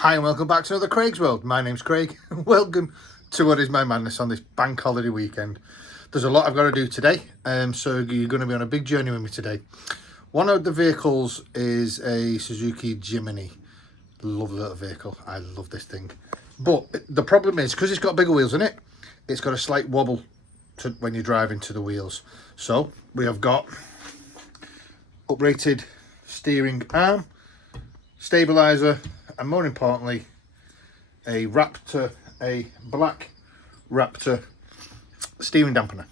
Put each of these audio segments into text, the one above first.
Hi and welcome back to another Craig's World. My name's Craig. Welcome to what is my madness on this bank holiday weekend. There's a lot I've got to do today, so you're going to be on a big journey with me today. One of the vehicles is a Suzuki Jimny. Love the little vehicle. I love this thing. But the problem is, because it's got bigger wheels in it, it's got a slight wobble when you're driving to the wheels. So we have got uprated steering arm, stabilizer, and more importantly, a Raptor, a black Raptor steering dampener.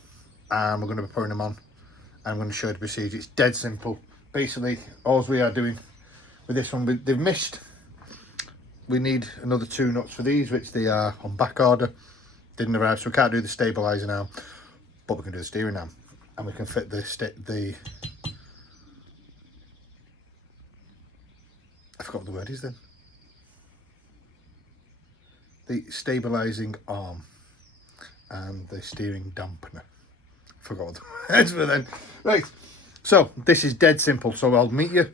And we're going to be putting them on. I'm going to show you the procedure. It's dead simple. Basically, all we are doing with this one, they've missed. We need another 2 nuts for these, which they are on back order. Didn't arrive, so we can't do the stabilizer now, but we can do the steering arm, and we can fit the I forgot what the word is then. The stabilizing arm and the steering dampener. Forgot what the words were then. Right, so this is dead simple. So I'll meet you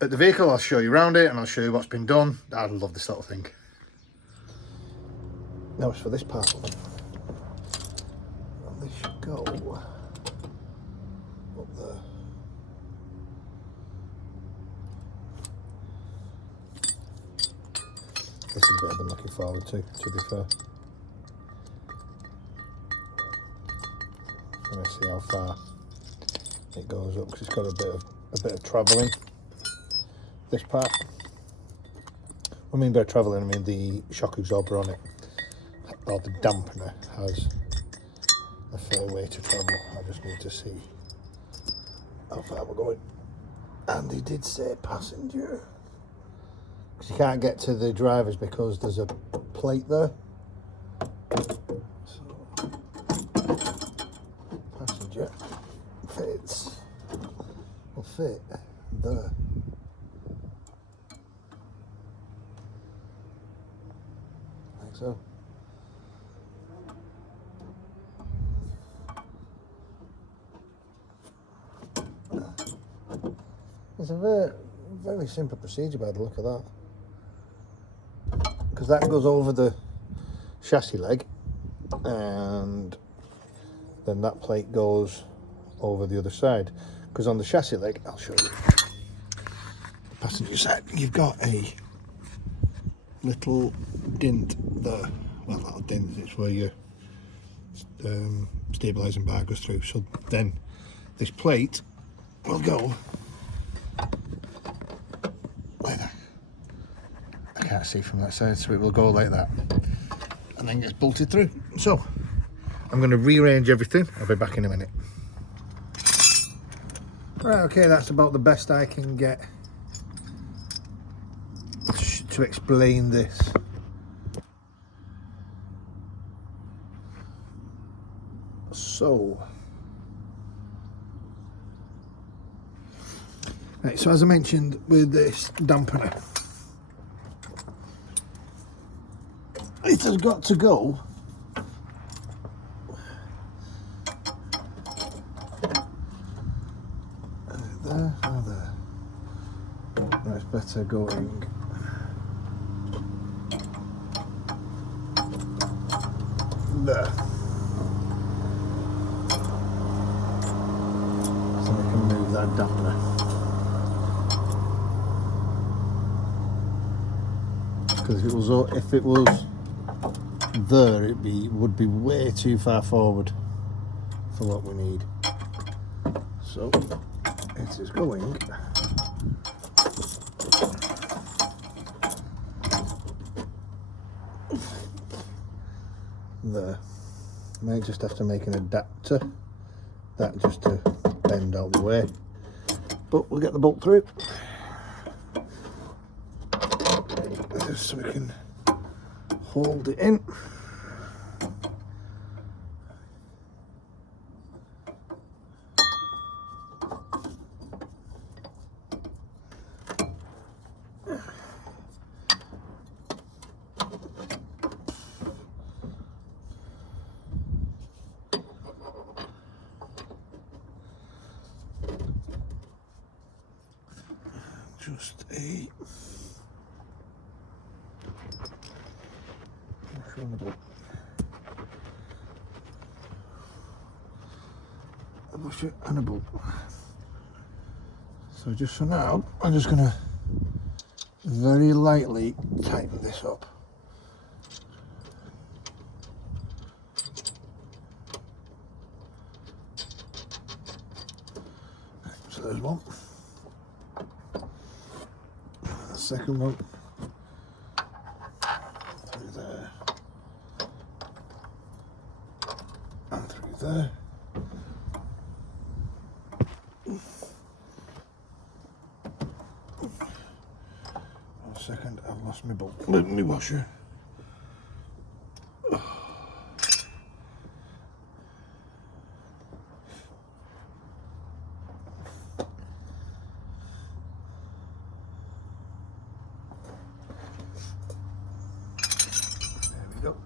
at the vehicle, I'll show you around it, and I'll show you what's been done. I love this little thing. Now it's for this part. And this should go up there. This is a bit I've been looking forward to be fair. I'm going to see how far it goes up, because it's got a bit of travelling. This part. I mean by travelling, I mean the shock absorber on it, or the dampener, has a fair way to travel. I just need to see how far we're going. And he did say passenger, because you can't get to the drivers because there's a plate there. So passenger will fit there. Like so. It's a very simple procedure by the look of that, because that goes over the chassis leg, and then that plate goes over the other side. Because on the chassis leg, I'll show you, the passenger side, you've got a little dint there. Well, not a dint, it's where your stabilising bar goes through. So then this plate will go like that. I can't see from that side, so it will go like that and then gets bolted through. So I'm going to rearrange everything. I'll be back in a minute. Right, okay, that's about the best I can get to explain this. So, right, so as I mentioned with this dampener, it has got to go there or there. No, it's better going there, so we can move that dampener. Because if it was there, would be way too far forward for what we need. So it is going there. Might just have to make an adapter, that just to bend out the way, but we'll get the bolt through just so we can hold it in. Just a washer and a bolt. A washer and a bolt. So just for now, I'm just going to very lightly tighten this up. So there's one. The second one. Through there. And through there. One second, I've lost my bolt. My washer. Go.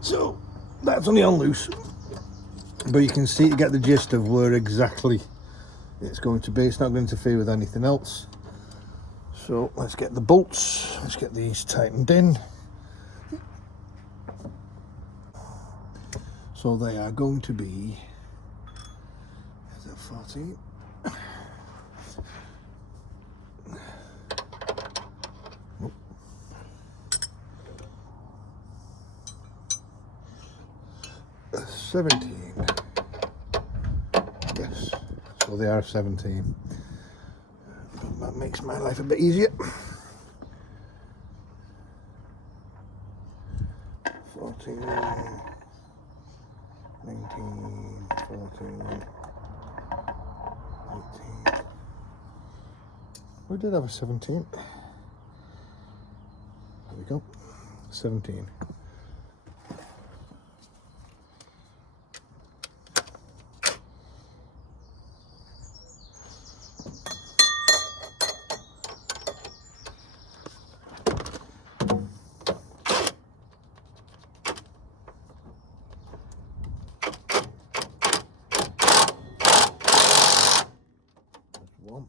So that's only on loose, but you can see, to get the gist of where exactly it's going to be. It's not going to interfere with anything else. So let's get the bolts, let's get these tightened in. So they are going to be, is that 14? Oh. 17. Yes, so they are 17. That makes my life a bit easier. 14, 19, 14, 18. We did have a 17. There we go. 17. One.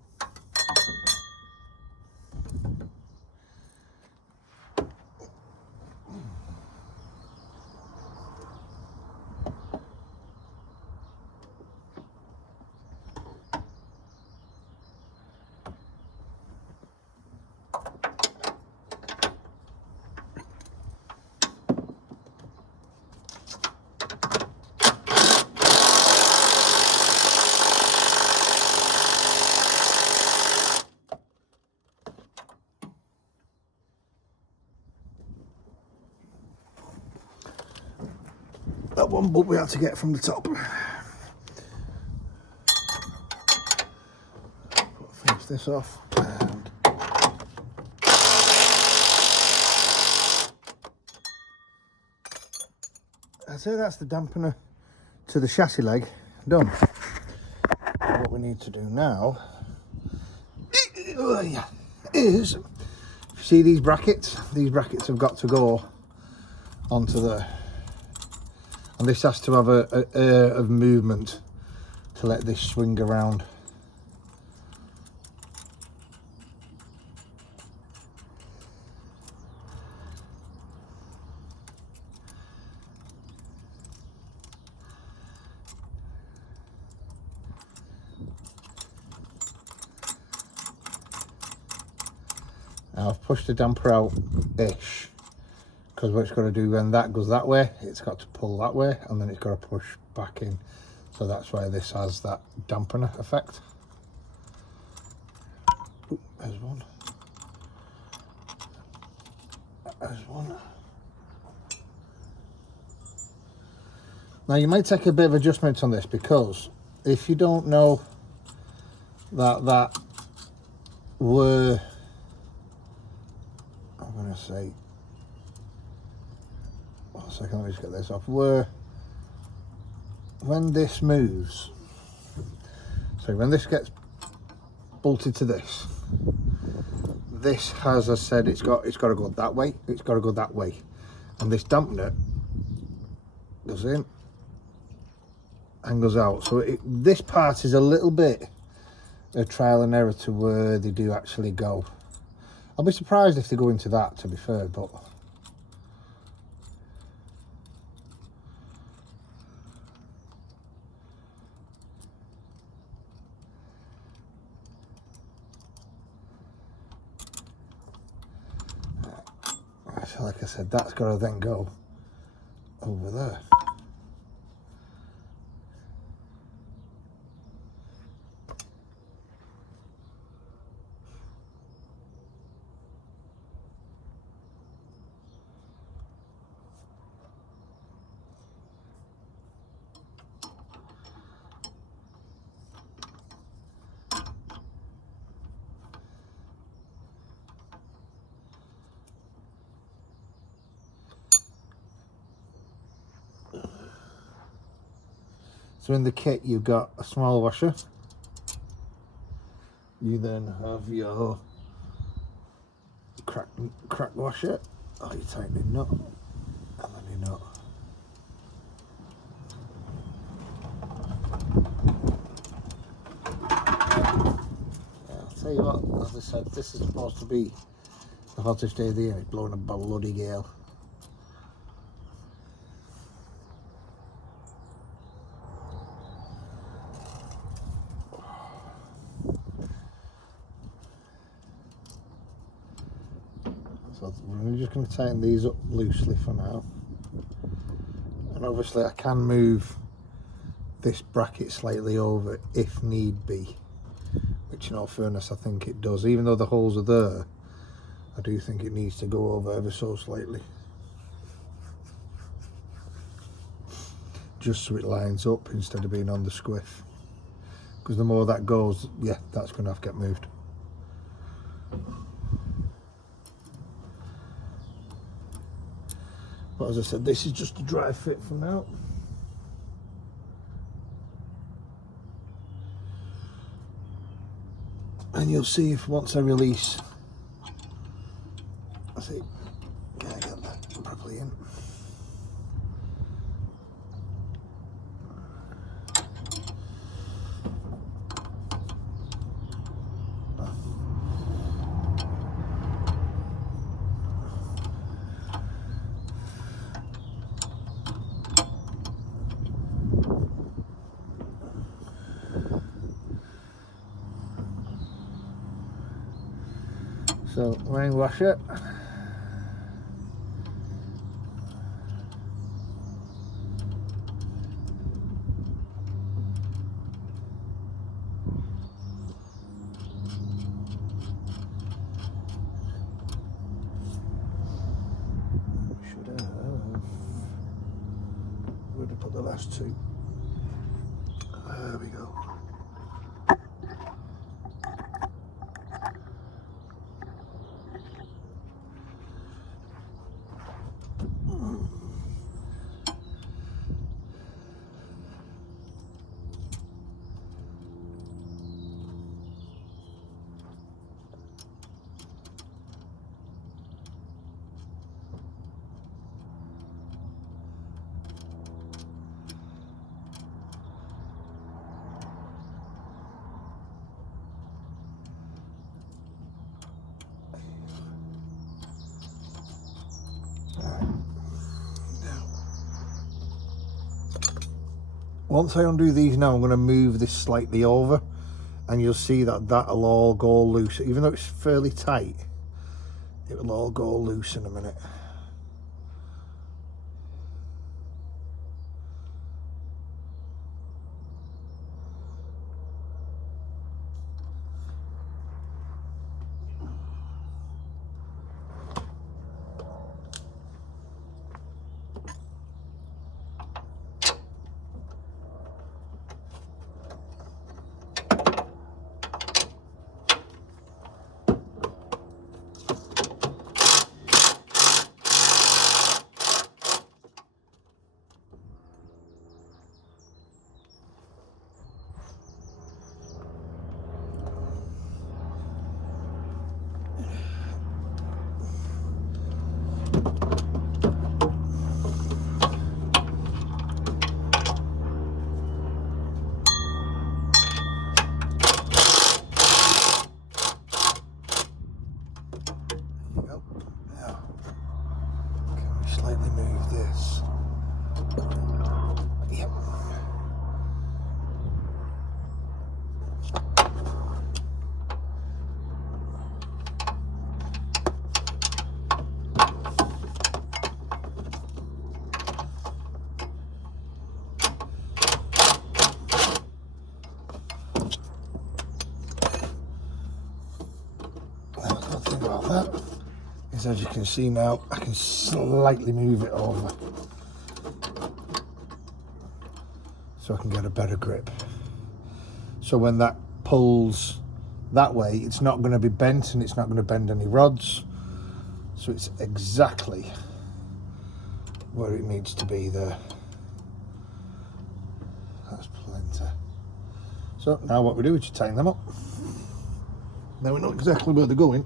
That one bolt we had to get from the top. Finish this off. And I'd say that's the dampener to the chassis leg done. What we need to do now is, see these brackets? These brackets have got to go onto there. And this has to have a air of movement to let this swing around. Now I've pushed the damper out-ish, because what it's got to do when that goes that way, it's got to pull that way, and then it's got to push back in. So that's why this has that dampener effect. Ooh, there's one. There's one. Now you might take a bit of adjustment on this, because if you don't know that were, I'm going to say, one second, let me just get this off, when this moves, so when this gets bolted to this has, as I said, it's got to go that way, and this dampener goes in and goes out. So this part is a little bit of trial and error to where they do actually go. I'll be surprised if they go into that, to be fair, but so like I said, that's got to then go over there. So in the kit you've got a small washer, you then have your crack washer, your tightening nut, and then your nut. I'll tell you what, as I said, this is supposed to be the hottest day of the year. It's blowing a bloody gale. So we're just going to tighten these up loosely for now, and obviously I can move this bracket slightly over if need be, which in all fairness I think it does. Even though the holes are there, I do think it needs to go over ever so slightly, just so it lines up instead of being on the squiff, because the more that goes, yeah, that's going to have to get moved. But as I said, this is just a dry fit for now. And you'll see if once I release, I see, can I get that properly in? So rain wash it. Should have. Where did I put the last two? There we go. Once I undo these now, I'm going to move this slightly over, and you'll see that that'll all go loose. Even though it's fairly tight, it will all go loose in a minute. Slightly move this. Yep. The thing about that is, as you can see now, I can slightly move it over so I can get a better grip. So when that pulls that way, it's not going to be bent and it's not going to bend any rods. So it's exactly where it needs to be there. That's plenty. So now what we do is just tighten them up. Now we know exactly where they're going.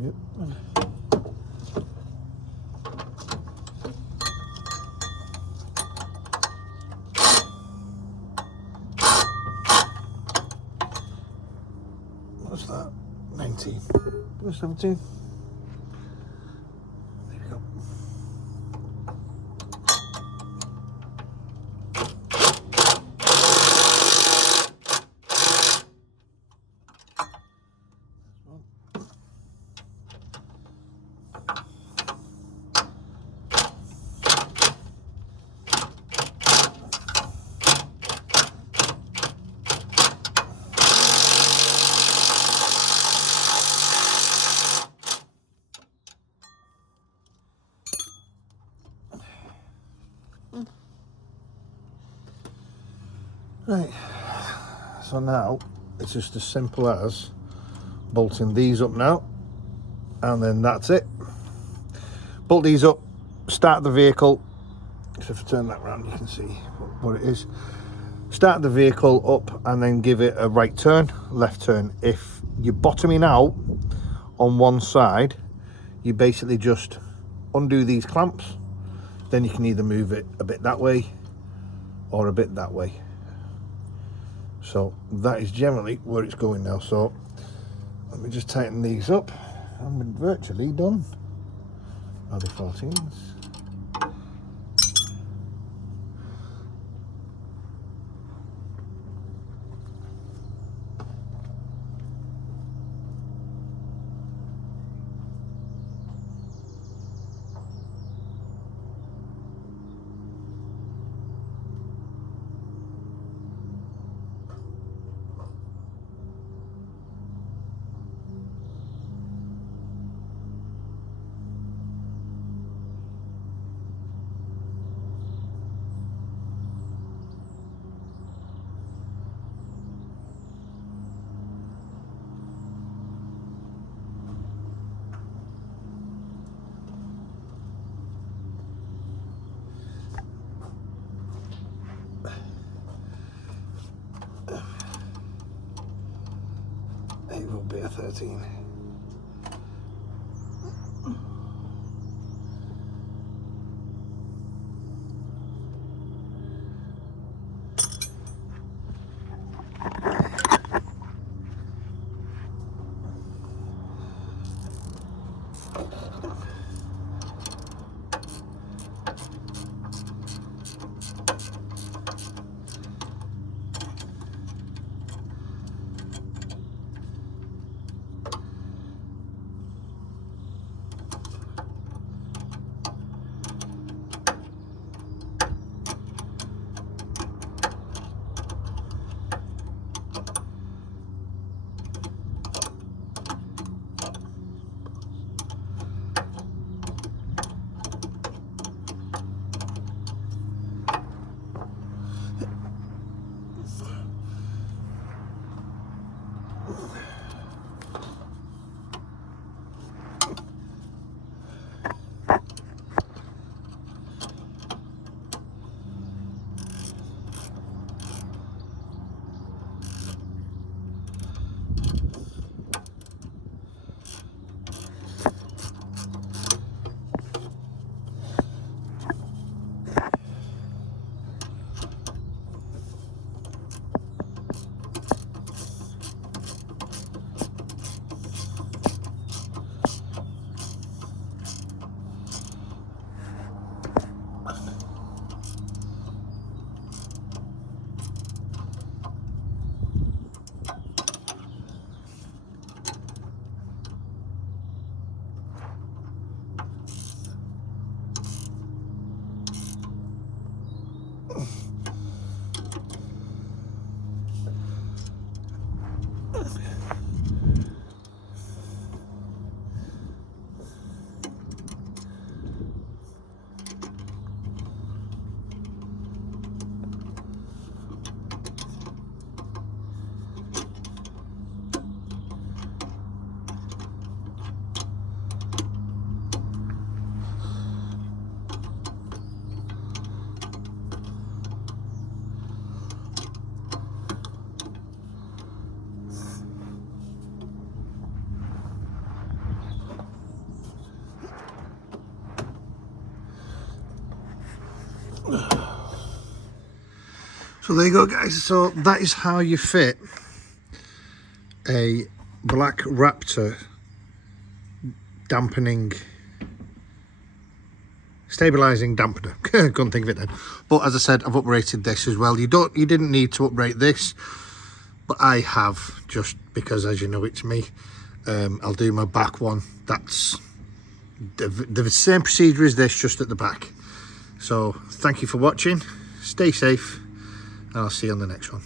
Yep. What's that? 19. 17. There we go. Right, so now it's just as simple as bolting these up now, and then that's it. Bolt these up, start the vehicle. So if I turn that around, you can see what it is. Start the vehicle up and then give it a right turn, left turn. If you're bottoming out on one side, you basically just undo these clamps. Then you can either move it a bit that way or a bit that way. So that is generally where it's going now. So let me just tighten these up. I'm virtually done. Are they 14s? It will be a 13. So there you go, guys. So that is how you fit a black Raptor dampening, stabilizing dampener. Couldn't think of it then. But as I said, I've uprated this as well. You didn't need to uprate this, but I have, just because, as you know, it's me. I'll do my back one. That's the same procedure as this, just at the back. So thank you for watching. Stay safe, and I'll see you on the next one.